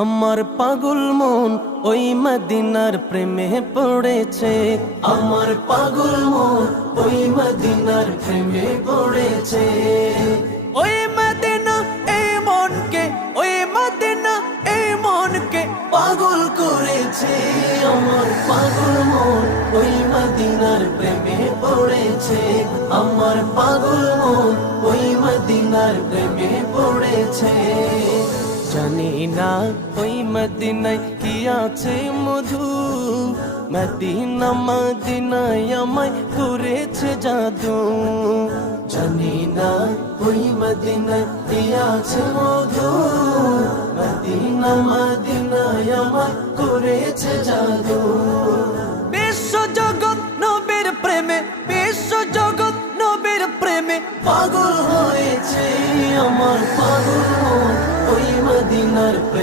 আমার পাগল মন ওই মদিনার প্রেমে পড়েছে। আমার পাগল মন ওই মদিনার প্রেমে পড়েছে। ওই মদিনা এই মনকে, ওই মদিনা এই মনকে পাগল করেছে। আমার পাগল মন ওই মদিনার প্রেমে পড়েছে। আমার পাগল মন ওই মদিনার প্রেমে পড়েছে। জানি না ওই মদিনায় কি আছে মধু, মদিনা মদিনায় আমায় করেছে জাদু। জানি না ওই মদিনায় কি আছে মধু, মদিনা মদিনায় আমায় করেছে জাদু। বিশ্ব জগৎ নবীর প্রেমে, বিশ্ব জগৎ নবীর প্রেমে পাগল হয়েছে। আমার পাগল মন ওই মদিনার